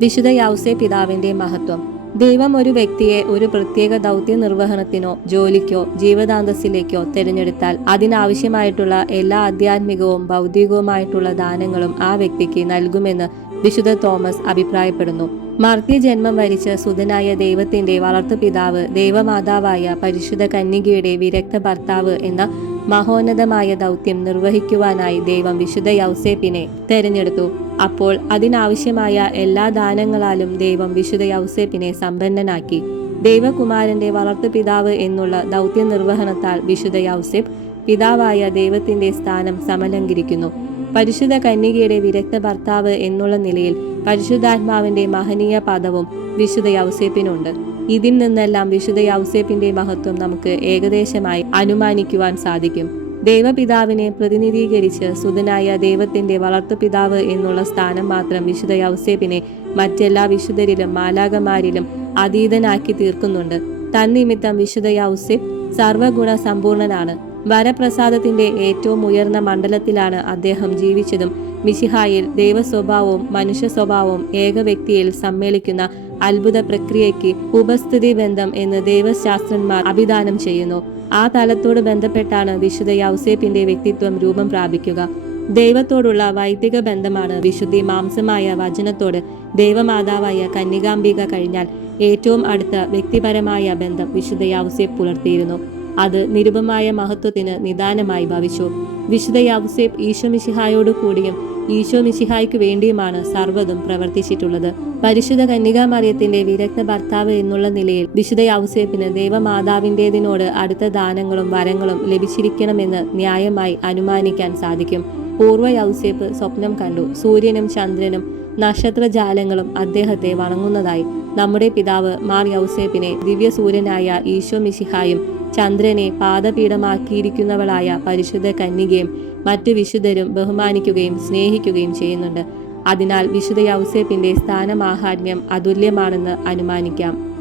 വിശുദ്ധ യൗസേ പിതാവിന്റെ മഹത്വം. ദൈവം ഒരു വ്യക്തിയെ ഒരു പ്രത്യേക ദൗത്യ നിർവഹണത്തിനോ ജോലിക്കോ ജീവിതാന്തസ്സിലേക്കോ തിരഞ്ഞെടുത്താൽ അതിനാവശ്യമായിട്ടുള്ള എല്ലാ ആധ്യാത്മികവും ഭൗതികവുമായിട്ടുള്ള ദാനങ്ങളും ആ വ്യക്തിക്ക് നൽകുമെന്ന് വിശുദ്ധ തോമസ് അഭിപ്രായപ്പെടുന്നു. മർത്യജന്മം വരിച്ച സുതനായ ദൈവത്തിന്റെ വളർത്തുപിതാവ്, ദൈവമാതാവായ പരിശുദ്ധ കന്യകയുടെ വിരക്ത ഭർത്താവ് എന്ന മഹോന്നതമായ ദൗത്യം നിർവഹിക്കുവാനായി ദൈവം വിശുദ്ധ യൗസേപ്പിനെ തെരഞ്ഞെടുത്തു. അപ്പോൾ അതിനാവശ്യമായ എല്ലാ ദാനങ്ങളാലും ദൈവം വിശുദ്ധ യൗസേപ്പിനെ സമ്പന്നനാക്കി. ദൈവകുമാരന്റെ വളർത്തുപിതാവ് എന്നുള്ള ദൗത്യ നിർവഹണത്താൽ വിശുദ്ധ യൗസേപ്പ് പിതാവായ ദൈവത്തിന്റെ സ്ഥാനം സമലംഘിക്കുന്നു. പരിശുദ്ധ കന്യകയുടെ വിരക്ത ഭർത്താവ് എന്നുള്ള നിലയിൽ പരിശുദ്ധാത്മാവിന്റെ മഹനീയ പദവും വിശുദ്ധ യൗസേപ്പിനുണ്ട്. ഇതിൽ നിന്നെല്ലാം വിശുദ്ധ യൗസേപ്പിന്റെ മഹത്വം നമുക്ക് ഏകദേശമായി അനുമാനിക്കുവാൻ സാധിക്കും. ദൈവപിതാവിനെ പ്രതിനിധീകരിച്ച് സുതനായ ദൈവത്തിന്റെ വളർത്തുപിതാവ് എന്നുള്ള സ്ഥാനം മാത്രം വിശുദ്ധ യൗസേപ്പിനെ മറ്റെല്ലാ വിശുദ്ധരിലും മാലാകമാരിലും അതീതനാക്കി തീർക്കുന്നുണ്ട്. തന്നിമിത്തം വിശുദ്ധ യൗസേപ്പ് സർവഗുണ സമ്പൂർണനാണ്. വരപ്രസാദത്തിന്റെ ഏറ്റവും ഉയർന്ന മണ്ഡലത്തിലാണ് അദ്ദേഹം ജീവിച്ചതും മിശിഹായിൽ ദൈവസ്വഭാവവും മനുഷ്യ സ്വഭാവവും ഏക വ്യക്തിയിൽ സമ്മേളിക്കുന്ന അത്ഭുത പ്രക്രിയയ്ക്ക് ഉപസ്ഥിതി ബന്ധം എന്ന് ദൈവശാസ്ത്രന്മാർ അഭിദാനം ചെയ്യുന്നു. ആ തലത്തോട് ബന്ധപ്പെട്ടാണ് വിശുദ്ധ യൗസേപ്പിന്റെ വ്യക്തിത്വം രൂപം പ്രാപിക്കുക. ദൈവത്തോടുള്ള വൈദിക ബന്ധമാണ് വിശുദ്ധി മാംസമായ വചനത്തോട് ദൈവമാതാവായ കന്യകാംബിക കഴിഞ്ഞാൽ ഏറ്റവും അടുത്ത വ്യക്തിപരമായ ബന്ധം വിശുദ്ധ യൗസേപ്പ് പുലർത്തിയിരുന്നു. അത് നിരുപമായ മഹത്വത്തിന് നിദാനമായി ഭവിച്ചു. വിശുദ്ധ യൗസേപ്പ് ഈശോ മിശിഹായോട് കൂടിയും ഈശോ മിശിഹായ്ക്ക് വേണ്ടിയുമാണ് സർവ്വതും പ്രവർത്തിച്ചിട്ടുള്ളത്. പരിശുദ്ധ കന്യകാമറിയത്തിന്റെ വിരക്ത ഭർത്താവ് എന്നുള്ള നിലയിൽ വിശുദ്ധ യൗസേപ്പിന് ദൈവമാതാവിൻ്റെതിനോട് അടുത്ത ദാനങ്ങളും വരങ്ങളും ലഭിച്ചിരിക്കണമെന്ന് ന്യായമായി അനുമാനിക്കാൻ സാധിക്കും. പൂർവ്വ യൗസേപ്പ് സ്വപ്നം കണ്ടു. സൂര്യനും ചന്ദ്രനും നക്ഷത്രജാലങ്ങളും അദ്ദേഹത്തെ വണങ്ങുന്നതായി. നമ്മുടെ പിതാവ് മാർ യൗസേപ്പിനെ ദിവ്യസൂര്യനായ ഈശോ മിശിഹായും ചന്ദ്രനെ പാദപീഠമാക്കിയിരിക്കുന്നവളായ പരിശുദ്ധ കന്യകയും മറ്റു വിശുദ്ധരും ബഹുമാനിക്കുകയും സ്നേഹിക്കുകയും ചെയ്യുന്നുണ്ട്. അതിനാൽ വിശുദ്ധ യൗസേപ്പിന്റെ സ്ഥാനമാഹാത്മ്യം അതുല്യമാണെന്ന് അനുമാനിക്കാം.